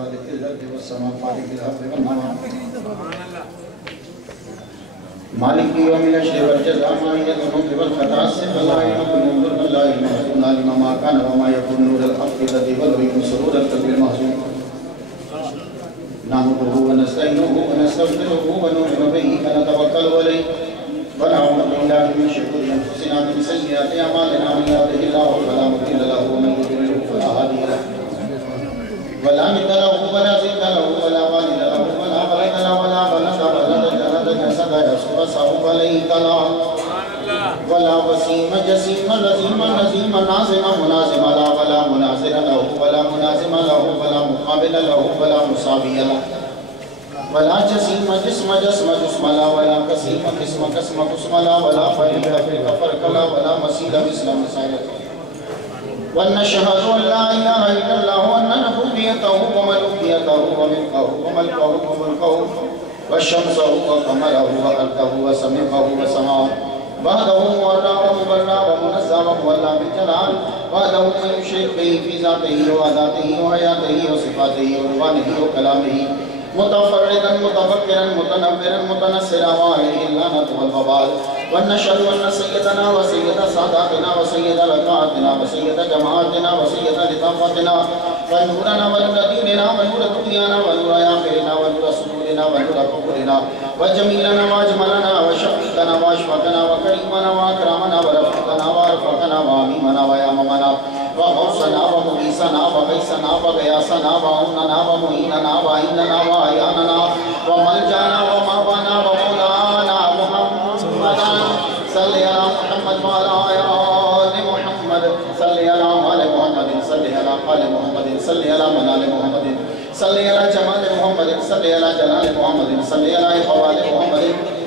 خالق الارض والسماء خالق الحب والنوى مالك يوم الاشر والجزاء مالك الذنوب والخطا السر لا يملك النور ولا يملك علم ما كان وما يكون نور الحق الذي والغيب سرور القلب المحزون نحمده ونستعينه ونستغفره ونؤمن به ونتوكل عليه ونعوذ بالله من شرور انفسنا ومن سيئات اعمالنا من يهده الله فلا مضل له ومن يضلل فلا هادي له ولا مضل له ولا ضل له ولا والد له ولا ولد له ولا بلد جسد يسوع صاحب عليه كلام ولا وسيم جسيم لزيم نزيم نازم منازم لا ولا منازل له ولا منازم له ولا مقابل له ولا مساوي له ولا جسيم جسم جسم جسم لا ولا قسيم قسم قسم قسم لا ولا فرق فرق لا ولا مسيل مثل مسيلته ونشهد أن لا إله إلا الله وأن نبويته وملوكيته وملكه وملكه والشمس وقمره وأرضه وسمعه وسماعه وحده مولى ومبرى ومنزه ومولى بالجلال وحده من يشرك به في ذاته وذاته وحياته وصفاته ورضوانه وكلامه متفردا متفكرا متنبرا متنصرا وعليه اللعنة والوبال ونشهد أن سيدنا وسيد ساداتنا وسيد لقاءاتنا وسيد جماعتنا وسيد لطافتنا ونورنا ونور ديننا ونور دنيانا ونور آخرنا ونور صدورنا ونور قبورنا وجميلنا واجملنا وشفيقنا واشفقنا وكريمنا واكرمنا ورفقنا وارفقنا واميمنا وياممنا وغوثنا ومغيثنا وغيثنا وغياثنا وعوننا ومعيننا وعيننا وعياننا وملجانا ومأوانا ومولانا محمد صل على محمد وعلى آل محمد صل على آل محمد صل على آل محمد صل على منال محمد صل على جمال محمد صل على جلال محمد صل على خوال محمد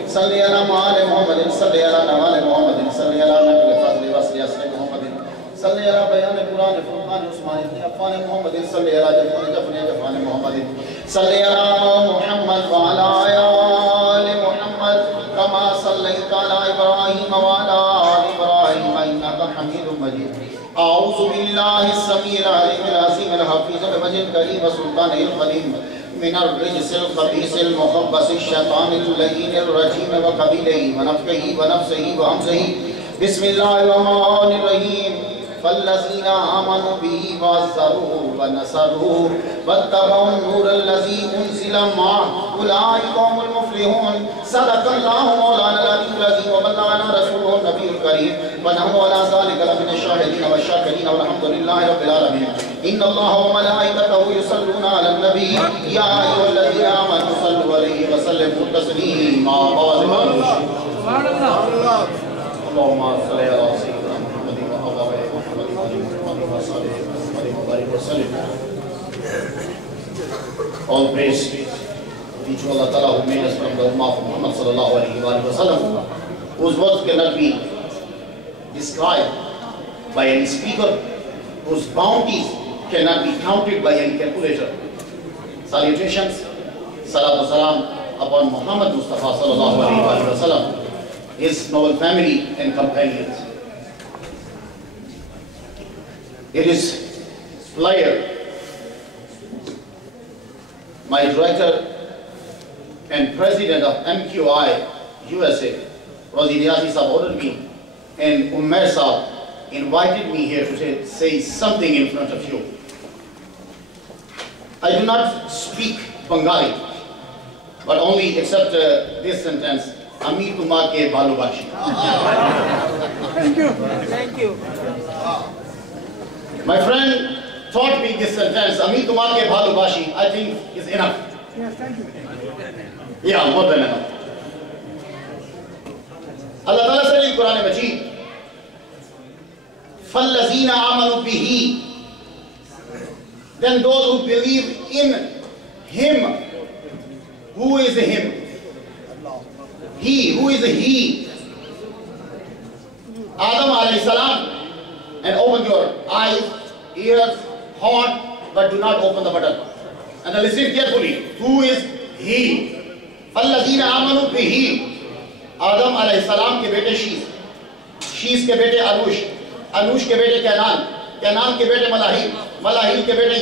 صل على مال محمد صل على نوال محمد صل على نقل فضل وصل أسل محمد صل على بيان قرآن فرقان عثمان عفان محمد صل على جفان محمد صل على محمد وعلى آل محمد كما صليت على إبراهيم وعلى آل إبراهيم إنك حميد مجيد أعوذ بالله السميع العليم العظيم الحفيظ بوجه الكريم وسلطانه القديم من الرجس الخبيث المخبث الشيطان اللعين الرجيم وقبيله ونفخه ونفسه وهمزه بسم الله الرحمن الرحيم فالذين آمنوا به وعزروه ونصروه واتبعوا النور الذي أنزل معه أولئك هم المفلحون صدق الله مولانا العلي العظيم وبلغنا رسوله النبي الكريم ونحن على ذلك لمن الشاهدين والشاكرين والحمد لله رب العالمين إن الله وملائكته يصلون على النبي يا أيها الذين آمنوا صلوا عليه وسلموا تسليما سبحان الله اللهم صل على سيدنا محمد وعلى آل محمد All praise be to Allah Ta'ala who made us from the Ummah of Muhammad sallallahu alayhi wa sallam, whose words cannot be described by any speaker, whose bounties cannot be counted by any calculator. Salutations, salat wa salam upon Muhammad Mustafa sallallahu alayhi wa sallam, his noble family and companions. It is pleasure my director and president of MQI USA, Razi Niazi Sahab, ordered me, and Umair Sahab invited me here to say something in front of you. I do not speak Bengali, but only except this sentence, Amir Kumar ke Balubashi. Thank you. Thank you. My friend taught me this sentence, Amir Kumar ke Balubashi, I think is enough. Yes, thank you. Yeah, more than enough. Allah Ta'ala said in Quran Majid, فَالَّذِينَ آمَنُوا بِهِ, then those who believe in Him. Who is Him? He. Who is He? Adam alayhi salam. And open your eyes, ears, heart, but do not open the button. And listen carefully. Who is He? فَالَّذِينَ آمَنُوا بِهِ, آدم علیہ السلام کے بیٹے شیس کے بیٹے انوش کے بیٹے کینان کے بیٹے ملاحیل کے بیٹے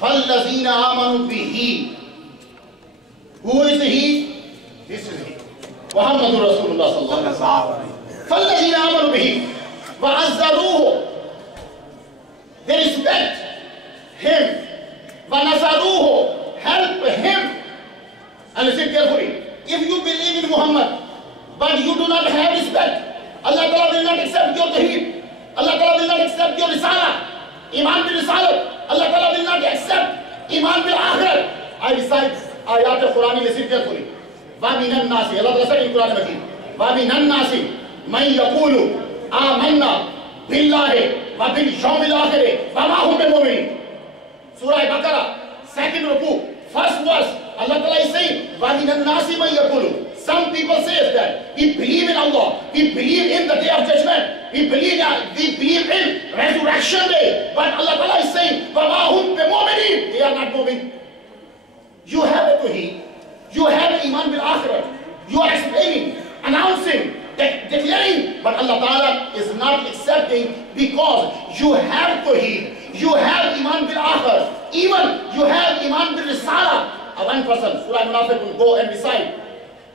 فَالَّذِينَ آمَنُوا بِهِ Who is he? This is he. Muhammad Rasulullah sallallahu alaihi wasallam. فَالَّذِينَ آمَنُوا بِهِ وَعَزَّرُوهُ They respect him. وَنَصَرُوهُ Help him. And listen carefully. If you believe in Muhammad, but you do not have respect, Allah Ta'ala will not accept your tawheed. Allah Ta'ala will not accept your risala. Iman bil risalat. Allah Ta'ala will not accept Iman bil akhirat. I recite ayat al-Quran, listen carefully. وَمِنَ النَّاسِ Allah Ta'ala said in Quran Majid, وَمِنَ النَّاسِ مَنْ يَقُولُ آمَنَّا بِاللَّهِ وَبِالْيَوْمِ الْآخِرِ وَمَا هُمْ بِمُؤْمِنِينَ Surah Baqarah, second ruku, first verse. Allah Ta'ala is saying, وَمِنَ النَّاسِ مَنْ يَقُولُ Some people say that we believe in Allah, we believe in the day of judgment, we believe in resurrection day. But Allah Ta'ala is saying, وَمَا هُمْ بِمُؤْمِنِينَ They are not moving. You have a tawheed, you have Iman bil akhirat, you are explaining, announcing, declaring, but Allah Ta'ala is not accepting because you have tawheed, you have Iman bil akhirat, even you have Iman bil risala. A one person, Surah Munafiq will go and recite.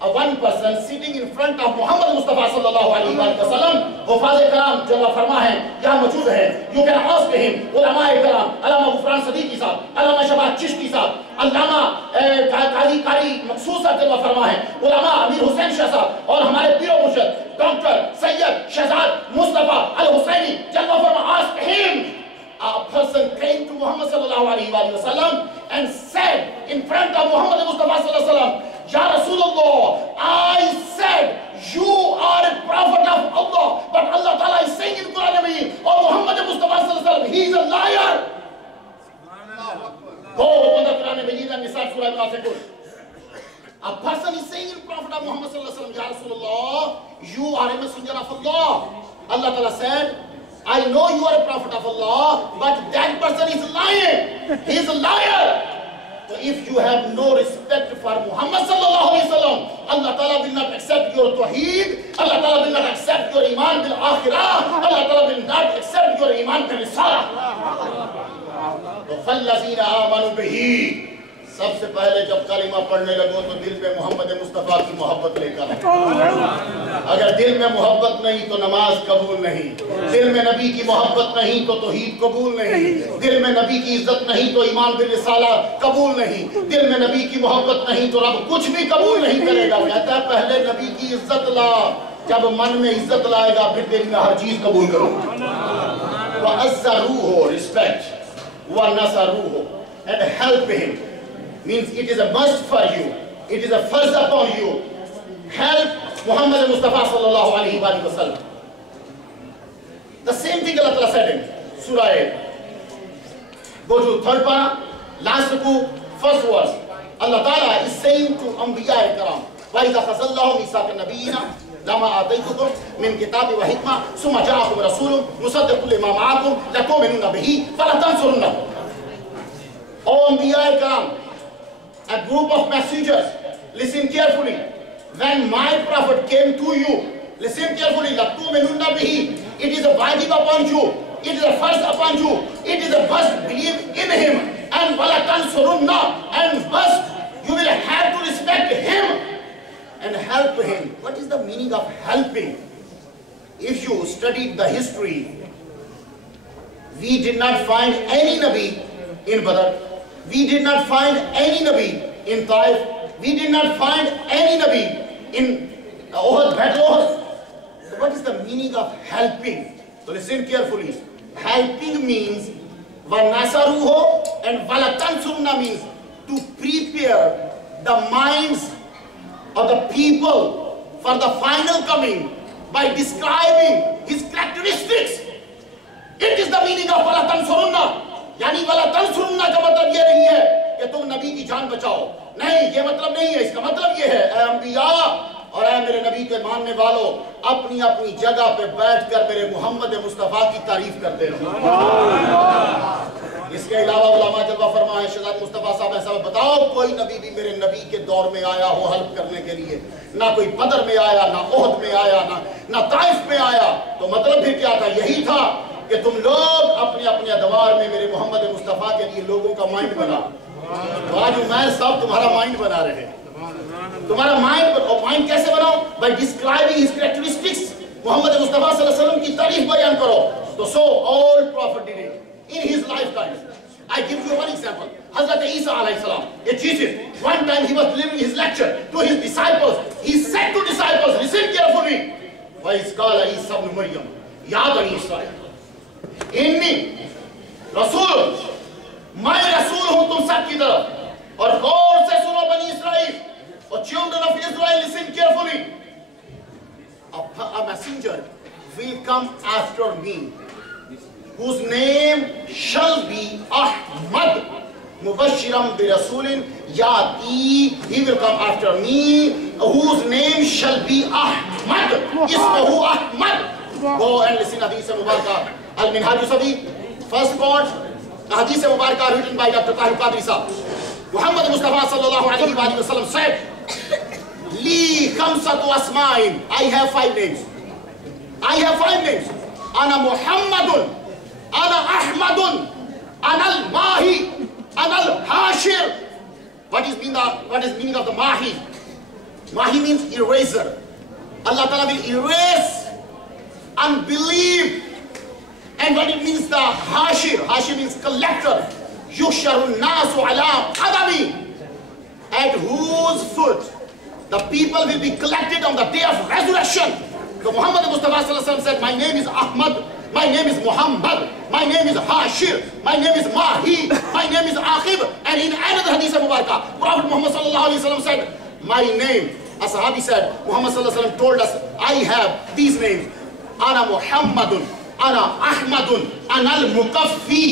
A one person sitting in front of Muhammad Mustafa sallallahu alaihi wasallam, Hufaz kalam jo Allah farma hai, yahan mawjood hai. You can ask him, ulama kalam, Allama Ghufran Sadiqi sahab, Allama Shabbat Chishti sahab, Allama Qari Maqsoosat jo Allah farma hai, ulama Amir Hussain Shah sahab, aur hamare piro murshid, Dr. Sayyid Shahzad Mustafa Al-Hussaini, jo Allah farma, ask him. A person came to Muhammad sallallahu alaihi wasallam and said in front of Muhammad Mustafa sallallahu alaihi wasallam, Ya Rasulullah, I said you are a prophet of Allah, but Allah Ta'ala is saying in Quran Majid, oh Muhammad Mustafa sallallahu alaihi wasallam, he is a liar. Go open the Quran Majid and recite Surah Al-Munafiqun. A person is saying in Prophet of Muhammad sallallahu alaihi wasallam, Ya Rasulullah, you are a messenger of Allah. Allah Ta'ala said, I know you are a prophet of Allah, but that person is lying. He is a liar. So if you have no respect for Muhammad sallallahu alaihi wasallam, Allah Ta'ala will not accept your tawheed, Allah Ta'ala will not accept your iman bil akhirah, Allah Ta'ala will not accept your iman bil risalah. فَالَّذِينَ آمَنُوا بِهِ سب سے پہلے جب کلمہ پڑھنے لگو تو دل پہ محمد مصطفیٰ کی محبت لے کر اگر دل میں محبت نہیں تو نماز قبول نہیں، دل میں نبی کی محبت نہیں تو توحید قبول نہیں، دل میں نبی کی عزت نہیں تو ایمان بالرسالہ قبول نہیں، دل میں نبی کی محبت نہیں تو رب کچھ بھی قبول نہیں کرے گا. کہتا ہے پہلے نبی کی عزت لا، جب من میں عزت لائے گا پھر دل میں ہر چیز قبول کرو. وَعَزَّرُوهُ respect وَنَصَرُوهُ and help him means it is a must for you, it is a farz upon you. Help Muhammad Mustafa sallallahu alaihi wasallam. The same thing Allah Ta'ala said in Surah Go to third para, last ruku, first verse. Allah Ta'ala is saying to Anbiya Karam, وَإِذَا خَذَ اللَّهُ مِيثَاقَ النَّبِيِّينَ لَمَا آتَيْتُكُم مِّن كِتَابٍ وَحِكْمَةٍ ثُمَّ جَاءَكُمْ رَسُولٌ مُصَدِّقٌ لِمَا مَعَكُمْ لَتُؤْمِنُنَّ بِهِ فَلَتَنصُرُنَّهُ. O Anbiya Karam, a group of messengers, listen carefully. When my prophet came to you, listen carefully. لَتُؤْمِنُنَّ بِهِ. It is a wajib upon you. It is a first upon you. It is a must believe in him. And وَلَتَنْصُرُنَّ. And first you will have to respect him and help him. What is the meaning of helping? If you studied the history, we did not find any Nabi in Badr. We did not find any Nabi in Taif. We did not find any Nabi in Uhud, Battle Uhud. So what is the meaning of helping? So listen carefully. Helping means وَنَصَرُوهُ and وَلَتَنْصُرُنَّ means to prepare the minds of the people for the final coming by describing his characteristics. It is the meaning of وَلَتَنْصُرُنَّ. یعنی وَلَتَنْصُرُنَّ کا مطلب یہ نہیں ہے کہ تم نبی کی جان بچاؤ. نہیں، یہ مطلب نہیں ہے. اس کا مطلب یہ ہے اے انبیاء اور اے میرے نبی کے ماننے والوں، اپنی اپنی جگہ پہ بیٹھ کر میرے محمد مصطفیٰ کی تعریف کرتے رہو. اس کے علاوہ علماء جلوہ فرما ہے شہزاد مصطفیٰ صاحب ایسا بتاؤ کوئی نبی بھی میرے نبی کے دور میں آیا ہو حلف کرنے کے لیے؟ نہ کوئی بدر میں آیا، نہ احد میں آیا، نہ طائف میں آیا. تو مطلب بھی کیا تھا؟ یہی تھا کہ تم لوگ اپنے اپنے ادوار میں میرے محمد مصطفیٰ کے لیے لوگوں کا مائنڈ بنا. تو آج عمیر صاحب تمہارا مائنڈ بنا رہے ہیں. تمہارا مائنڈ کیسے بناؤ؟ By describing his characteristics. Muhammad Mustafa صلی اللہ علیہ وسلم کی تعریف بیان کرو. تو so all prophet did it in his lifetime. I give you one example. Hazrat Isa alayhi salam, a Jesus, one time he was delivering his lecture to his disciples. He said to disciples, listen carefully. وَإِذْ قَالَ عِيسَى ابْنُ مَرْيَمَ يَا بَنِي إِسرَائِيلَ إِنِّي رسول، میں رسول ہوں تم سب کی طرف. اور غور سے سنو بنی اسرائیل اور children of Israel, listen carefully. A messenger will come after me, whose name shall be Ahmad, Mubashiram bi Rasulin Yati. He will come after me, whose name shall be Ahmad. Ismahu Ahmad. Go and listen Hadith Mubarakah. Al-Minhaj Sabi, first part, Hadith Mubarakah written by Dr. Tahir Qadri Sahib. Muhammad Mustafa sallallahu alayhi wa sallam said, Li khamsatu asma'in. I have 5 names. I have 5 names. Ana Muhammadun, Ana Ahmadun, Ana al-Mahi, Ana al-Hashir. What is meaning of the Mahi? Mahi means eraser. Allah Ta'ala will erase unbelief. And what it means the Hashir? Hashir means collector. Yusharun nasu ala qadami. At whose foot the people will be collected on the day of resurrection. So Muhammad Mustafa sallallahu alaihi wasallam said, my name is Ahmad. My name is Muhammad. My name is Hashir. My name is Mahi. My name is Aqib. And in another hadith of Mubarakah, Prophet Muhammad sallallahu alaihi wasallam said, my name, a Sahabi said, Muhammad sallallahu alaihi wasallam told us, I have these names. Ana Muhammadun, Ana Ahmadun, Ana al-Mukaffi,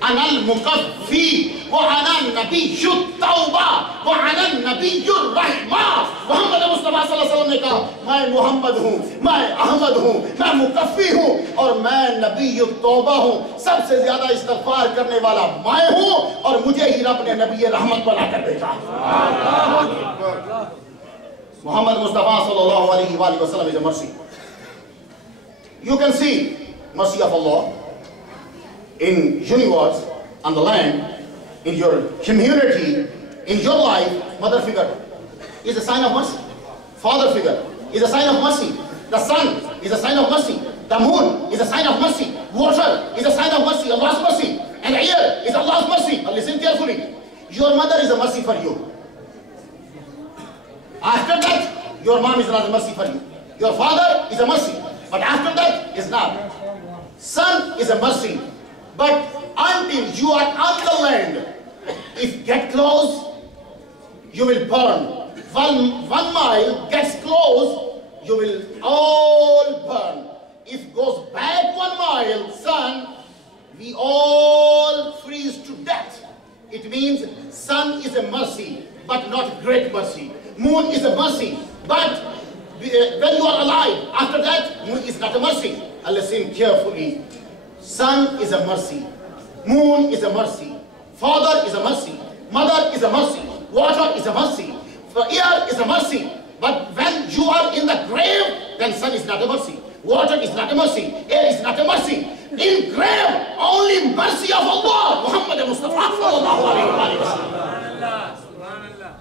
Ana al-Mukaffi, wa Ana al-Nabiyyu Tawba, wa Ana al-Nabiyyu Rahma. Muhammad Mustafa sallallahu alaihi wasallam نے کہا میں محمد ہوں، میں احمد ہوں، میں مکفی ہوں اور میں نبی توبہ ہوں. سب سے زیادہ استغفار کرنے والا میں ہوں اور مجھے ہی رب نے نبی رحمت بنا کر بھیجا. محمد مصطفیٰ صلی اللہ علیہ وآلہ وسلم is a mercy. You can see mercy of Allah in universe, on the land, in your community, in your life. Mother figure is a sign of mercy. Father figure is a sign of mercy. The sun is a sign of mercy. The moon is a sign of mercy. Water is a sign of mercy, Allah's mercy. And air is Allah's mercy. Now listen carefully. Your mother is a mercy for you. After that, your mom is not a mercy for you. Your father is a mercy. But after that, is not. Sun is a mercy. But until you are on the land, if get close, you will burn. One mile gets close, you will all burn. If goes back 1 mile, sun we all freeze to death. It means sun is a mercy, but not great mercy. Moon is a mercy, but when you are alive, after that, moon is not a mercy. Listen carefully. Sun is a mercy. Moon is a mercy. Father is a mercy. Mother is a mercy. Water is a mercy. Air is a mercy. But when you are in the grave, then sun is not a mercy. Water is not a mercy. Air is not a mercy. In grave, only mercy of Allah. Muhammad Mustafa sallallahu alaihi wasallam.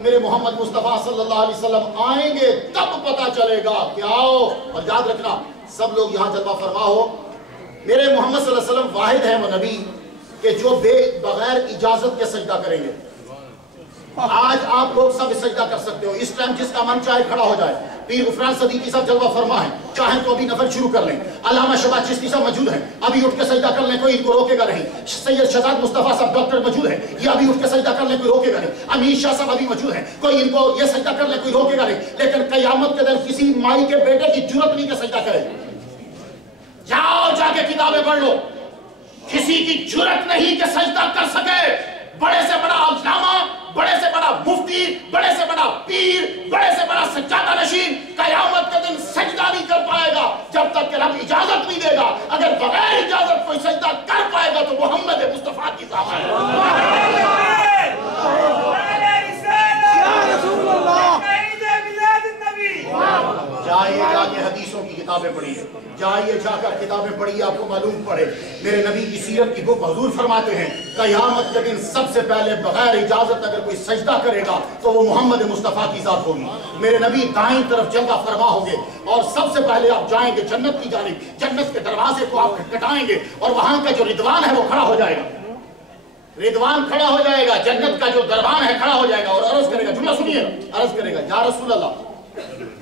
میرے محمد مصطفیٰ صلی اللہ علیہ وسلم آئیں گے, تب پتا چلے گا کہ آؤ. اور یاد رکھنا سب لوگ یہاں جلوہ فرما ہو, میرے محمد صلی اللہ علیہ وسلم واحد ہیں وہ نبی کہ جو بغیر اجازت کے سجدہ کریں گے. آج آپ لوگ سب سجدہ کر سکتے ہو, اس ٹائم جس کا من چاہے کھڑا ہو جائے. پیر غفران صدیقی صاحب جلوہ فرما ہیں, چاہیں تو ابھی نفل شروع کر لیں. علامہ شباب چشتی صاحب موجود ہیں, ابھی اٹھ کے سجدہ کر لیں, کوئی ان کو روکے گا نہیں. سید شہزاد مصطفیٰ صاحب ڈاکٹر موجود ہیں, یہ ابھی اٹھ کے سجدہ کر لیں, کوئی روکے گا نہیں. امیر شاہ صاحب ابھی موجود ہیں, کوئی ان کو یہ سجدہ کر لیں, کوئی روکے گا نہیں. لیکن قیامت کے دن کسی مائی کے بیٹے کی جرت نہیں کہ سجدہ کرے. جاؤ جا کے کتابیں پڑھ لو, کسی کی جرت نہیں کہ سجدہ کر سکے. بڑے سے بڑا علامہ, بڑے سے بڑا مفتی, بڑے سے بڑا پیر, بڑے سے بڑا سجادہ نشین قیامت کے دن سجدہ نہیں کر پائے گا جب تک کہ رب اجازت نہیں دے گا. اگر بغیر اجازت کوئی سجدہ کر پائے گا تو محمد مصطفیٰ کی ذات ہے. جائیے جا کے حدیثوں کی کتابیں پڑھیے, جائیے جا کر کتابیں پڑھیے, آپ کو معلوم پڑے. میرے نبی کی سیرت کی بک حضور فرماتے ہیں قیامت کے دن سب سے پہلے بغیر اجازت اگر کوئی سجدہ کرے گا تو وہ محمد مصطفیٰ کی ذات ہوگی. میرے نبی دائیں طرف جلوہ فرما ہوں گے اور سب سے پہلے آپ جائیں گے جنت کی جانب. جنت کے دروازے کو آپ کھٹکھٹائیں گے اور وہاں کا جو رضوان ہے وہ کھڑا ہو جائے گا. رضوان کھڑا ہو جائے گا, جنت کا جو دربان ہے کھڑا ہو جائے گا اور عرض کرے گا, جملہ سنیے, عرض کرے گا یا رسول اللہ,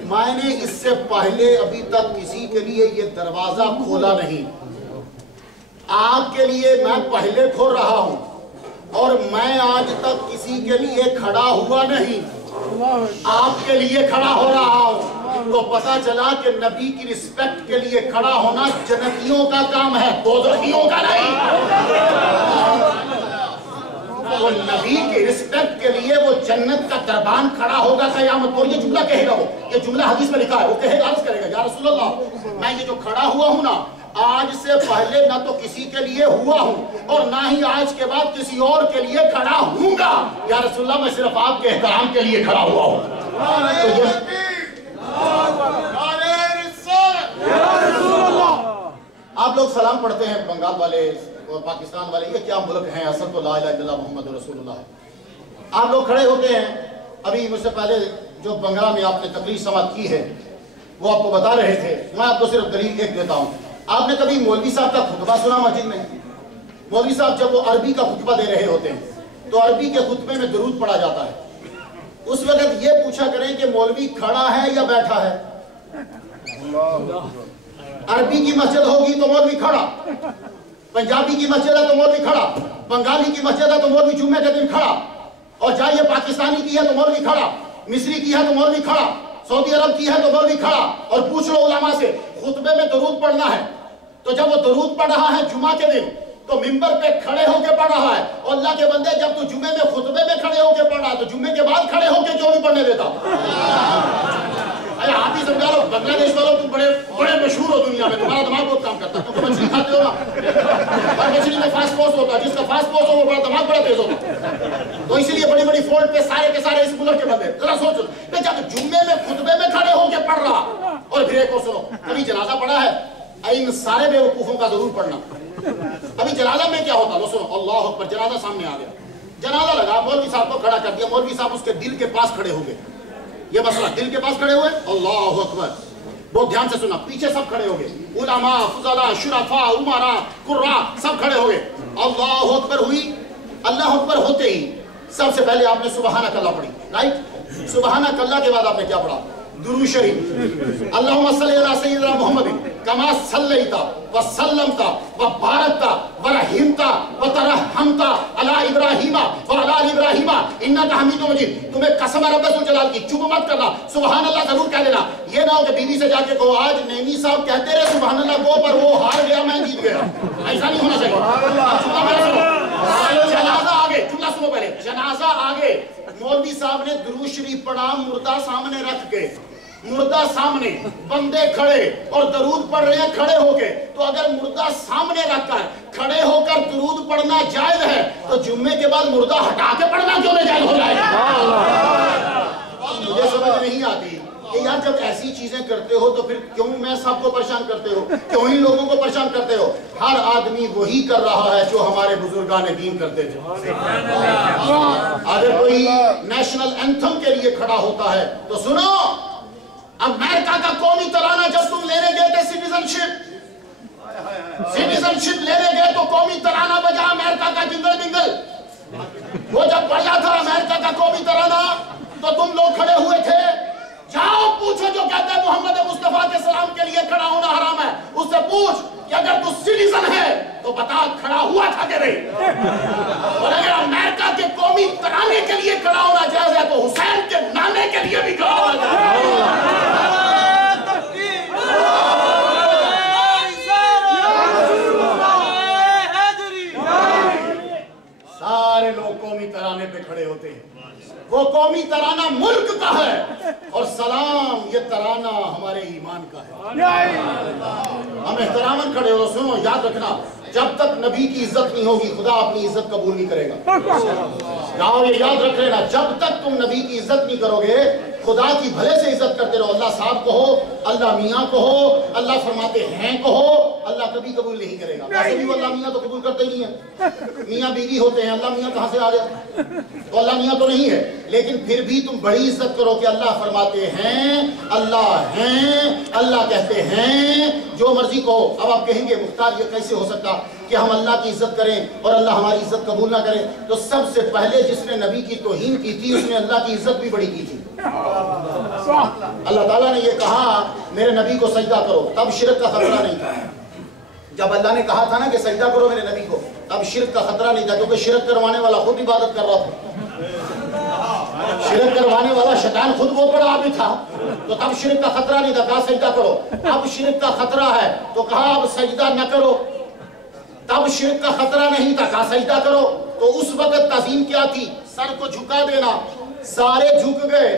میں نے اس سے پہلے ابھی تک کسی کے لیے یہ دروازہ کھولا نہیں, آپ کے لیے میں پہلے کھول رہا ہوں, اور میں آج تک کسی کے لیے کھڑا ہوا نہیں, آپ کے لیے کھڑا ہو رہا ہوں. تو پتا چلا کہ نبی کی رسپیکٹ کے لیے کھڑا ہونا جنتیوں کا کام ہے, دوزخیوں کا نہیں. وہ نبی کی رسپیکٹ کے لیے وہ جنت کا دربان کھڑا ہوگا قیامت. اور یہ جملہ کہے گا, وہ یہ جملہ حدیث میں لکھا ہے, وہ کہے گا, عرض کرے گا یا رسول اللہ, میں یہ جو کھڑا ہوا ہوں نا, آج سے پہلے نہ تو کسی کے لیے ہوا ہوں اور نہ ہی آج کے بعد کسی اور کے لیے کھڑا ہوں گا. یا رسول اللہ, میں صرف آپ کے احترام کے لیے کھڑا ہوا ہوں. آپ لوگ سلام پڑھتے ہیں بنگال والے اور پاکستان والے, یہ کیا ملک ہیں, اصل تو لا الہ الا اللہ محمد رسول اللہ ہے. آپ لوگ کھڑے ہوتے ہیں, ابھی مجھ سے پہلے جو بنگال میں آپ نے تقریر سماعت کی ہے وہ آپ کو بتا رہے تھے, میں آپ کو صرف دلیل ایک دیتا ہوں. آپ نے کبھی مولوی صاحب کا خطبہ سنا مسجد میں؟ مولوی صاحب جب وہ عربی کا خطبہ دے رہے ہوتے ہیں تو عربی کے خطبے میں درود پڑھا جاتا ہے. اس وقت یہ پوچھا کریں کہ مولوی کھڑا ہے یا بیٹھا ہے. عربی کی مسجد ہوگی تو مولوی کھڑا, پنجابی کی مسجد ہے تو مولوی کھڑا, بنگالی کی مسجد ہے تو مولوی جمعے کے دن کھڑا, اور جائیے پاکستانی کی ہے تو مولوی کھڑا, مصری کی ہے تو مولوی کھڑا, سعودی عرب کی ہے تو مولوی کھڑا. اور پوچھ لو علماء سے, خطبے میں درود پڑھنا ہے تو جب وہ درود پڑھ رہا ہے جمعہ کے دن تو ممبر پہ کھڑے ہو کے پڑھ رہا ہے, اور اللہ کے بندے جب تو جمعے میں خطبے میں کھڑے ہو کے پڑھ رہا ہے تو جمعے کے بعد کھڑے ہو کے کیوں نہیں پڑھنے دیتا؟ آپ ہی سمجھا لو, بنگلہ دیش والوں تم بڑے مشہور ہو دنیا میں, تمہارا دماغ بہت کام کرتا ہے, تم مچھلی کھاتے ہو نا, اور مچھلی میں فاسٹ فوس ہوتا ہے, جس کا فاسٹ فوس ہو وہ بڑا دماغ بڑا تیز ہوتا. تو اسی لیے بڑی بڑی فولڈ پہ سارے کے سارے اس ملک کے بندے. ذرا سوچ لو کہ جب جمعے میں خطبے میں کھڑے ہو کے پڑھ رہا, اور پھر ایک اور سنو, کبھی جنازہ پڑھا ہے, ان سارے بیوقوفوں کا ضرور پڑھنا. ابھی جنازہ میں کیا ہوتا, لو سنو, اللہ اکبر, جنازہ سامنے آ گیا, جنازہ لگا, مولوی صاحب کو کھڑا کر دیا, مولوی صاحب اس کے دل کے پاس کھڑے ہو گئے. یہ مسئلہ دل کے پاس کھڑے ہوئے, اللہ اکبر, بہت دھیان سے سننا, پیچھے سب کھڑے ہو گئے, علماء, فضلاء, شرفاء, عمراء, قراء, سب کھڑے ہو گئے. اللہ اکبر ہوئی, اللہ اکبر ہوتے ہی سب سے پہلے آپ نے سبحانک اللہ پڑھی, رائٹ؟ سبحانک اللہ کے بعد آپ نے کیا پڑھا؟ درود شریف. اللہم صلی علی سیدنا محمد کما صلیت و سلمت و بارکت و رحمت و ترحمت علی ابراہیم و علی آل ابراہیم انک حمید مجید. تمہیں قسم ہے رب ذوالجلال کی, چپ مت کرنا, سبحان اللہ ضرور کہہ لینا. یہ نہ ہو کہ بیوی سے جا کے کہو آج نیمی صاحب کہتے رہے سبحان اللہ کو, پر وہ ہار گیا میں جیت گیا. ایسا نہیں ہونا چاہیے. جنازہ آگے, جملہ سنو پہلے, جنازہ آگے, مولوی صاحب نے درود شریف پڑھا, مردہ سامنے رکھ کے, مردہ سامنے, بندے کھڑے اور درود پڑھ رہے ہیں کھڑے ہو کے. تو اگر مردہ سامنے رکھ کر کھڑے ہو کر درود پڑھنا جائز ہے تو جمعے کے بعد مردہ ہٹا کے پڑھنا کیوں نہیں جائز ہو جائے گا؟ مجھے سمجھ نہیں آتی, کہ یار جب ایسی چیزیں کرتے ہو تو پھر کیوں میں سب کو پریشان کرتے ہو, کیوں ان لوگوں کو پریشان کرتے ہو؟ ہر آدمی وہی کر رہا ہے جو ہمارے بزرگان دین کرتے تھے. اگر کوئی نیشنل اینتھم کے لیے کھڑا ہوتا ہے تو سنو, امریکہ کا قومی ترانہ جب تم لینے گئے تھے سٹیزنشپ لینے گئے تو قومی ترانہ بجا امریکہ کا جنگل بنگل. وہ جب بجا تھا امریکہ کا قومی ترانہ تو تم لوگ کھڑے ہوئے تھے. جاؤ پوچھو جو کہتا ہے محمد مصطفیٰ کے سلام کے لیے کھڑا ہونا حرام ہے, اس سے پوچھ کہ اگر تو سٹیزن ہے تو بتا کھڑا ہوا تھا کہ نہیں. اور اگر امریکہ کے قومی ترانے کے لیے کھڑا ہونا جائز ہے تو حسین کے نانے کے لیے بھی کھڑا ہونا جائز ہے. سارے لوگ قومی ترانے پہ کھڑے ہوتے ہیں. وہ قومی ترانہ ملک کا ہے اور سلام یہ ترانہ ہمارے ایمان کا ہے. ہم احتراماً کھڑے ہو. سنو یاد رکھنا, جب تک نبی کی عزت نہیں ہوگی خدا اپنی عزت قبول نہیں کرے گا. جاؤ یہ یاد رکھ لینا, جب تک تم نبی کی عزت نہیں کرو گے خدا کی بھلے سے عزت کرتے رہو. اللہ صاحب کہو, اللہ میاں کہو, اللہ فرماتے ہیں کہو, اللہ کبھی قبول نہیں کرے گا. ویسے بھی وہ اللہ میاں تو قبول کرتے ہی نہیں ہے. میاں بیوی ہوتے ہیں, اللہ میاں کہاں سے آ گیا؟ تو اللہ میاں تو نہیں ہے. لیکن پھر بھی تم بڑی عزت کرو کہ اللہ فرماتے ہیں, اللہ ہیں, اللہ کہتے ہیں, جو مرضی کہو. اب آپ کہیں گے مختار یہ کیسے ہو سکتا کہ ہم اللہ کی عزت کریں اور اللہ ہماری عزت قبول نہ کرے؟ تو سب سے پہلے جس نے نبی کی توہین کی تھی اس نے اللہ کی عزت بھی بڑی کی تھی. اللہ تعالیٰ نے یہ کہا میرے نبی کو سجدہ کرو, تب شرک کا خطرہ نہیں تھا. جب اللہ نے کہا تھا نا کہ سجدہ کرو میرے نبی کو, تب شرک کا خطرہ نہیں تھا, کیونکہ شرک کروانے والا خود عبادت کر رہا تھا. شرک کروانے والا شیطان خود بہت بڑا عابد تھا, تو تب شرک کا خطرہ نہیں تھا, کہا سجدہ کرو. اب شرک کا خطرہ ہے تو کہا اب سجدہ نہ کرو. تب شرک کا خطرہ نہیں تھا, کہا سجدہ کرو. تو اس وقت تعظیم کیا تھی؟ سر کو جھکا دینا. سارے جھک گئے,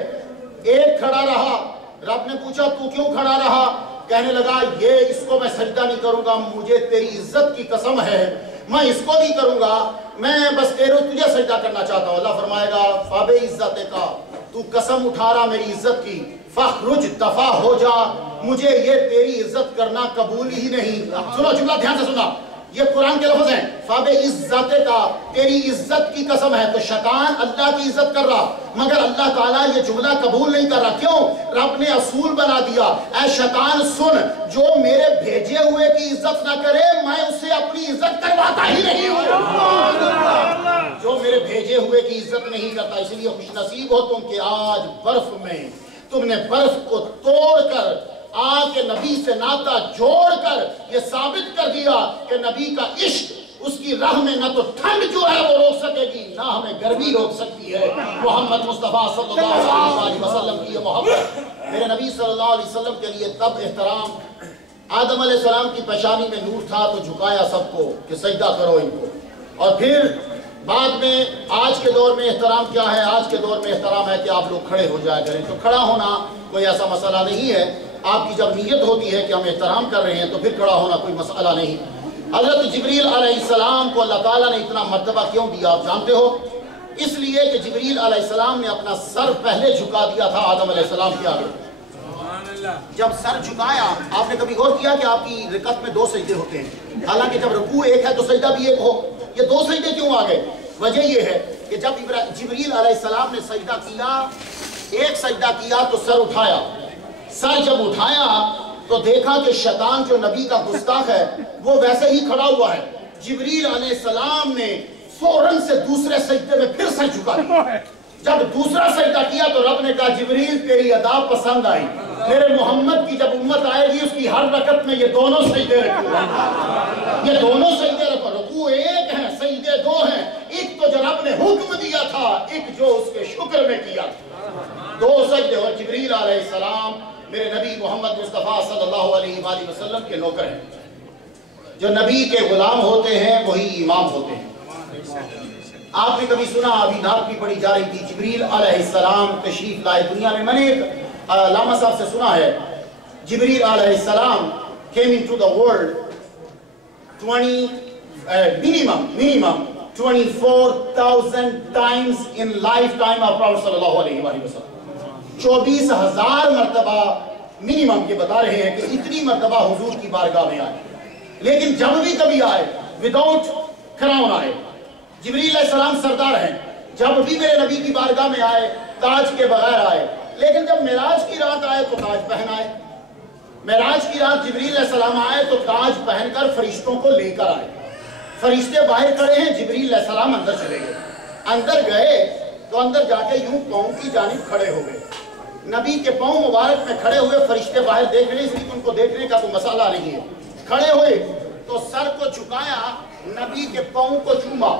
ایک کھڑا رہا. رب نے پوچھا تو کیوں کھڑا رہا؟ کہنے لگا یہ اس کو میں سجدہ نہیں کروں گا, مجھے تیری عزت کی قسم ہے میں اس کو نہیں کروں گا, میں بس تجھے سجدہ کرنا چاہتا ہوں. اللہ فرمائے گا فاب عزت کا, تو قسم اٹھا رہا میری عزت کی, فخرج دفع ہو جا, مجھے یہ تیری عزت کرنا قبول ہی نہیں. سنو جملہ دھیان سے سننا, یہ قرآن کے لفظ ہیں. فاب عزت کا, تیری عزت کی قسم ہے. تو شیطان اللہ کی عزت کر رہا مگر اللہ تعالیٰ یہ جملہ قبول نہیں کر رہا. کیوں؟ رب نے اصول بنا دیا, اے شیطان سن, جو میرے بھیجے ہوئے کی عزت نہ کرے میں اسے اپنی عزت کرواتا ہی نہیں ہوں. جو میرے بھیجے ہوئے کی عزت نہیں کرتا. اس لیے خوش نصیب ہو تم کہ آج برف میں تم نے برف کو توڑ کر آ کے نبی سے ناتا جوڑ کر یہ ثابت کر دیا کہ نبی کا عشق, اس کی راہ میں نہ تو ٹھنڈ جو ہے وہ روک سکے گی, نہ ہمیں گرمی روک سکتی ہے. محمد مصطفیٰ صلی اللہ علیہ وسلم کی یہ محبت, میرے نبی صلی اللہ علیہ وسلم کے لیے تب احترام. آدم علیہ السلام کی پیشانی میں نور تھا تو جھکایا سب کو کہ سجدہ کرو ان کو. اور پھر بعد میں آج کے دور میں احترام کیا ہے؟ آج کے دور میں احترام ہے کہ آپ لوگ کھڑے ہو جایا کریں. تو کھڑا ہونا کوئی ایسا مسئلہ نہیں ہے. آپ کی جب نیت ہوتی ہے کہ ہم احترام کر رہے ہیں تو پھر کھڑا ہونا کوئی مسئلہ نہیں. حضرت جبریل علیہ السلام کو اللہ تعالیٰ نے اتنا مرتبہ کیوں دیا آپ جانتے ہو؟ اس لیے کہ جبریل علیہ السلام نے اپنا سر پہلے جھکا دیا تھا آدم علیہ السلام کے آگے. جب سر جھکایا, آپ نے کبھی غور کیا کہ آپ کی رکعت میں 2 سجدے ہوتے ہیں؟ حالانکہ جب رکوع ایک ہے تو سجدہ بھی ایک ہو. یہ 2 سجدے کیوں آ گئے؟ وجہ یہ ہے کہ جب جبریل علیہ السلام نے سجدہ کیا, ایک سجدہ کیا تو سر اٹھایا. سر جب اٹھایا تو دیکھا کہ شیطان جو نبی کا گستاخ ہے وہ ویسے ہی کھڑا ہوا ہے. جبریل علیہ السلام نے فوراً سے دوسرے سجدے میں پھر سر جھکا دیا. جب دوسرا سجدہ کیا تو رب نے کہا جبریل تیری ادا پسند آئی, میرے محمد کی جب امت آئے گی اس کی ہر رکعت میں یہ دونوں سجدے رکھو, یہ دونوں سجدے رکھو. رکوع ایک ہیں, سجدے 2 ہیں. ایک تو جو رب نے حکم دیا تھا, ایک جو اس کے شکر میں کیا تھا. 2 سجدے. اور جبریل علیہ السلام میرے نبی محمد مصطفیٰ صلی اللہ علیہ وآلہ وسلم کے نوکر ہیں. جو نبی کے غلام ہوتے ہیں وہی امام ہوتے ہیں. آپ نے کبھی سنا, ابھی نعت بھی پڑھی جا رہی تھی, جبریل علیہ السلام تشریف لائے دنیا میں. میں نے ایک علامہ صاحب سے سنا ہے, جبریل علیہ السلام came into the world 24,000 times in lifetime of Prophet صلی اللہ علیہ وآلہ وسلم. 24,000 مرتبہ منیمم یہ بتا رہے ہیں کہ اتنی مرتبہ حضور کی بارگاہ میں آئے، لیکن جب بھی کبھی آئے وداؤٹ کراؤن آئے. جبریل علیہ السلام سردار ہیں، جب بھی میرے نبی کی بارگاہ میں آئے تاج کے بغیر آئے، لیکن جب معراج کی رات آئے تو تاج پہن آئے. معراج کی رات جبریل علیہ السلام آئے تو تاج پہن کر فرشتوں کو لے کر آئے. فرشتے باہر کھڑے ہیں، جبریل علیہ السلام اندر چلے گئے. اندر گئے تو اندر جا کے یوں پاؤں کی جانب کھڑے ہو گئے. نبی کے پاؤں مبارک میں کھڑے ہوئے، فرشتے باہر دیکھ رہے، اس لیے ان کو دیکھنے کا تو مسئلہ نہیں ہے. کھڑے ہوئے تو سر کو جھکایا، نبی کے پاؤں کو چوما.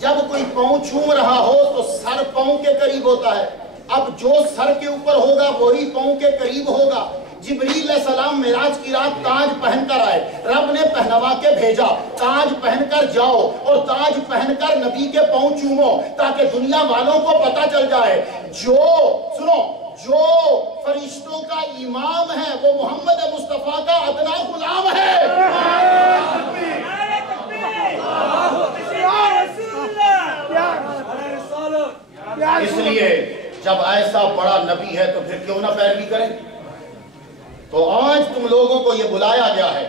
جب کوئی پاؤں چوم رہا ہو تو سر پاؤں کے قریب ہوتا ہے. اب جو سر کے اوپر ہوگا وہی پاؤں کے قریب ہوگا. جبریل علیہ السلام معراج کی رات تاج پہن کر آئے، رب نے پہنوا کے بھیجا، تاج پہن کر جاؤ اور تاج پہن کر نبی کے پاؤں چومو تاکہ دنیا والوں کو پتہ چل جائے جو فرشتوں کا امام ہے وہ محمد مصطفیٰ کا ادنا غلام ہے. اس لیے جب ایسا بڑا نبی ہے تو پھر کیوں نہ پیروی کریں. تو آج تم لوگوں کو یہ بلایا گیا ہے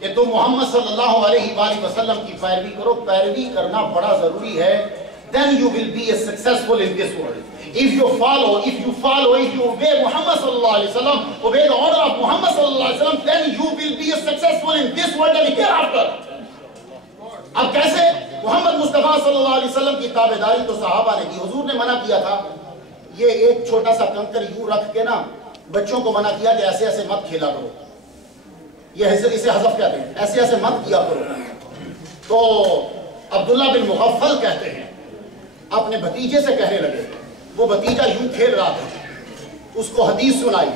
کہ تم محمد صلی اللہ علیہ وآلہ وسلم کی پیروی کرو. پیروی کرنا بڑا ضروری ہے. Then you will be successful in this world. If you obey Muhammad sallallahu alaihi wasallam, obey the order of Muhammad sallallahu alaihi wasallam, then you will be successful in this world and hereafter. اب کیسے؟ محمد مصطفیٰ صلی اللہ علیہ وسلم کی تابعداری تو صحابہ نے کی. حضور نے منع کیا تھا، یہ ایک چھوٹا سا کنکر یوں رکھ کے نا بچوں کو منع کیا کہ ایسے ایسے مت کھیلا کرو. یہ اسے حذف کہتے ہیں، ایسے ایسے مت کیا کرو. تو عبداللہ بن مغفل کہتے ہیں اپنے بھتیجے سے کہنے لگے، وہ بھتیجا یوں کھیل رہا تھا، اس کو حدیث سنائی.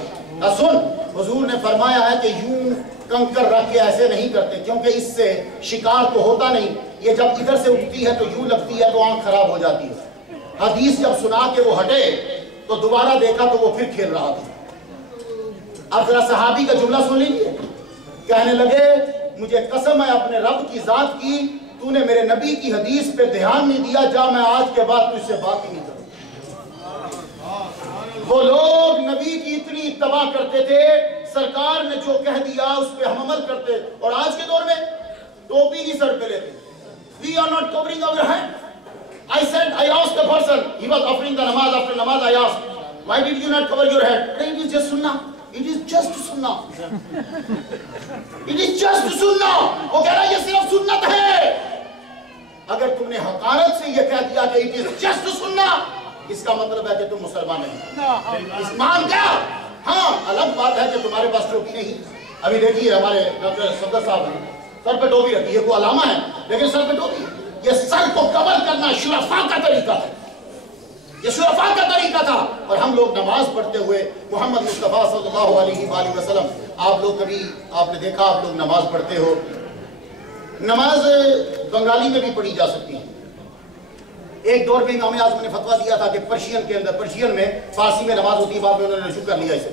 سن، حضور نے فرمایا ہے کہ یوں کنکر رکھ کے ایسے نہیں کرتے کیونکہ اس سے شکار تو ہوتا نہیں، یہ جب ادھر سے اٹھتی ہے تو یوں لگتی ہے تو آنکھ خراب ہو جاتی ہے. حدیث جب سنا کے وہ ہٹے تو دوبارہ دیکھا تو وہ پھر کھیل رہا تھا. اب ذرا صحابی کا جملہ سن لیجیے. کہنے لگے مجھے قسم ہے اپنے رب کی ذات کی، تو نے میرے نبی کی حدیث پہ دھیان نہیں دیا، جا میں آج کے بعد تجھ سے بات ہی نہیں کروں. وہ لوگ نبی کی اتنی اتباع کرتے تھے، سرکار نے جو کہہ دیا اس پہ ہم عمل کرتے. اور آج کے دور میں ٹوپی نہیں سر پہ لیتے. We are not covering our head. I asked the person, he was offering the namaz, after namaz I asked, why did you not cover your head? It is just sunnah. It is just sunnah. It is just sunnah. وہ کہہ رہا ہے یہ صرف سنت ہے. اگر تم نے حقارت سے یہ کہہ دیا کہ it is just sunnah، اس کا مطلب ہے کہ تم مسلمان نہیں. اسمان کیا؟ ہاں الگ بات ہے کہ تمہارے پاس ٹوپی نہیں. ابھی دیکھیے ہمارے ڈاکٹر صفدر صاحب ہیں، سر پہ ٹوپی رکھی ہے، کوئی علامہ ہے لیکن سر پہ ٹوپی. یہ سر کو کور کرنا شرفاء کا طریقہ ہے، یہ شرفاء کا طریقہ تھا. اور ہم لوگ نماز پڑھتے ہوئے محمد مصطفیٰ صلی اللہ علیہ وآلہ وسلم، آپ لوگ کبھی آپ نے دیکھا آپ لوگ نماز پڑھتے ہو، نماز بنگالی میں بھی پڑھی جا سکتی ہے. ایک دور پہ امام اعظم نے فتویٰ دیا تھا کہ پرشین میں فارسی میں نماز ہوتی ہے، بعد میں انہوں نے رجوع کر لیا اسے.